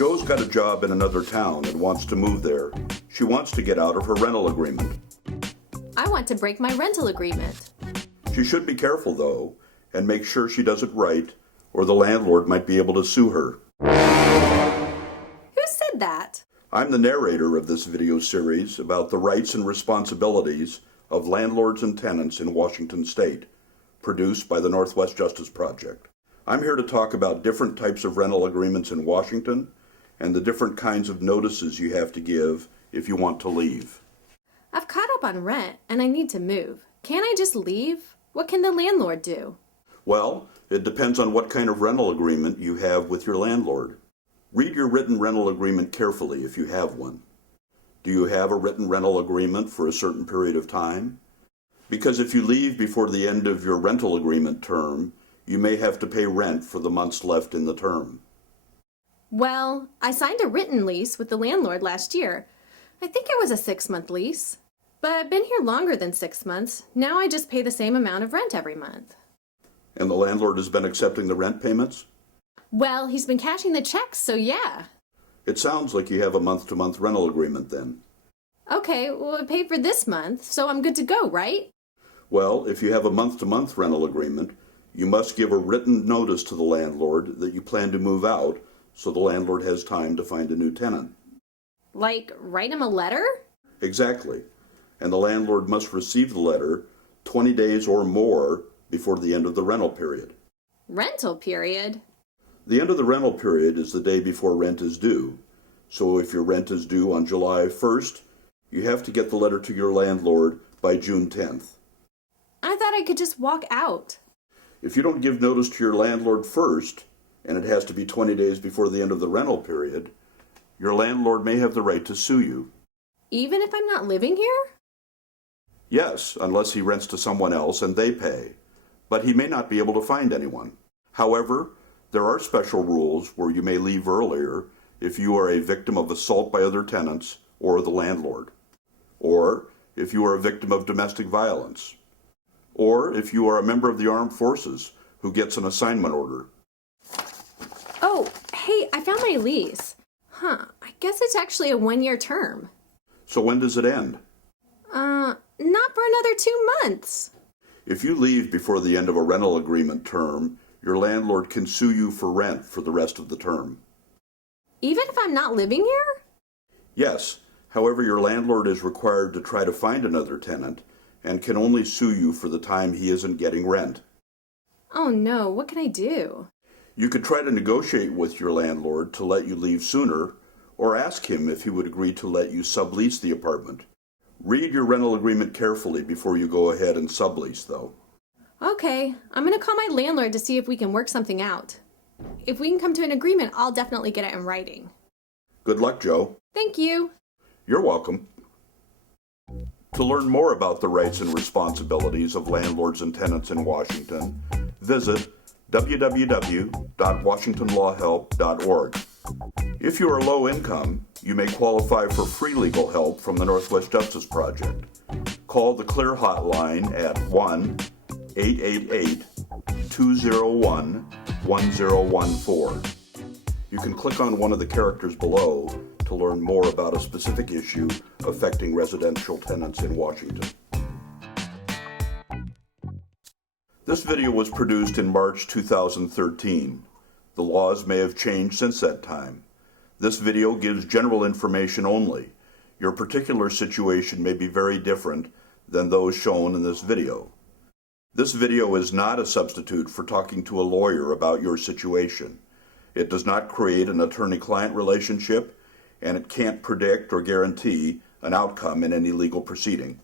Joe's got a job in another town and wants to move there. She wants to get out of her rental agreement. I want to break my rental agreement. She should be careful, though, and make sure she does it right, or the landlord might be able to sue her. Who said that? I'm the narrator of this video series about the rights and responsibilities of landlords and tenants in Washington State, produced by the Northwest Justice Project. I'm here to talk about different types of rental agreements in Washington and the different kinds of notices you have to give if you want to leave. I've caught up on rent and I need to move. Can't I just leave? What can the landlord do? Well, it depends on what kind of rental agreement you have with your landlord. Read your written rental agreement carefully if you have one. Do you have a written rental agreement for a certain period of time? Because if you leave before the end of your rental agreement term, you may have to pay rent for the months left in the term. Well, I signed a written lease with the landlord last year. I think it was a 6-month lease. But I've been here longer than 6 months. Now I just pay the same amount of rent every month. And the landlord has been accepting the rent payments? Well, he's been cashing the checks, so yeah. It sounds like you have a month-to-month rental agreement then. Okay, well, I paid for this month, so I'm good to go, right? Well, if you have a month-to-month rental agreement, you must give a written notice to the landlord that you plan to move out so the landlord has time to find a new tenant. Like, write him a letter? Exactly. And the landlord must receive the letter 20 days or more before the end of the rental period. Rental period? The end of the rental period is the day before rent is due. So if your rent is due on July 1st, you have to get the letter to your landlord by June 10th. I thought I could just walk out. If you don't give notice to your landlord first, and it has to be 20 days before the end of the rental period, your landlord may have the right to sue you. Even if I'm not living here? Yes, unless he rents to someone else and they pay. But he may not be able to find anyone. However, there are special rules where you may leave earlier if you are a victim of assault by other tenants or the landlord, or if you are a victim of domestic violence, or if you are a member of the armed forces who gets an assignment order. Oh, hey, I found my lease. I guess it's actually a 1-year term. So when does it end? Not for another 2 months. If you leave before the end of a rental agreement term, your landlord can sue you for rent for the rest of the term. Even if I'm not living here? Yes. However, your landlord is required to try to find another tenant and can only sue you for the time he isn't getting rent. Oh no, what can I do? You could try to negotiate with your landlord to let you leave sooner, or ask him if he would agree to let you sublease the apartment. Read your rental agreement carefully before you go ahead and sublease, though. Okay, I'm gonna call my landlord to see if we can work something out. If we can come to an agreement, I'll definitely get it in writing. Good luck, Joe. Thank you. You're welcome. To learn more about the rights and responsibilities of landlords and tenants in Washington, visit www.washingtonlawhelp.org. If you are low income, you may qualify for free legal help from the Northwest Justice Project. Call the CLEAR hotline at 1-888-201-1014. You can click on one of the characters below to learn more about a specific issue affecting residential tenants in Washington. This video was produced in March 2013. The laws may have changed since that time. This video gives general information only. Your particular situation may be very different than those shown in this video. This video is not a substitute for talking to a lawyer about your situation. It does not create an attorney-client relationship, and it can't predict or guarantee an outcome in any legal proceeding.